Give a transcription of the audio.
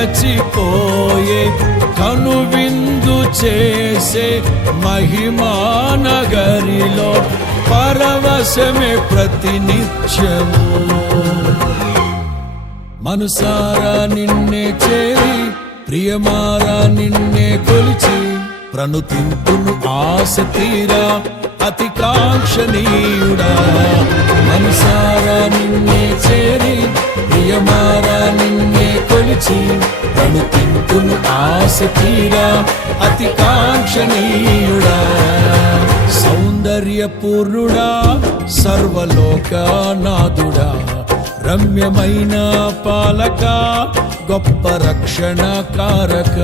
మరచిపోయే కనువిందు చేసే మహిమా నగరిలో పరవశమే ప్రతినిత్యము. మనసారా నిన్నే చేరి ప్రియమారా నిన్నే కొలిచి ప్రణుతింతును ఆశ తీరా అతి కాంక్షణీయుడా. మనసారా నిన్నే చేరి ప్రియమారా నిన్నే కొలిచి ప్రణుతింతును ఆశ తీరా అతి కాంక్షణీయుడా. సౌందర్యపూర్ణుడా సర్వలోకనాథుడా, రమ్యమైన పాలక గొప్ప రక్షణ కారక.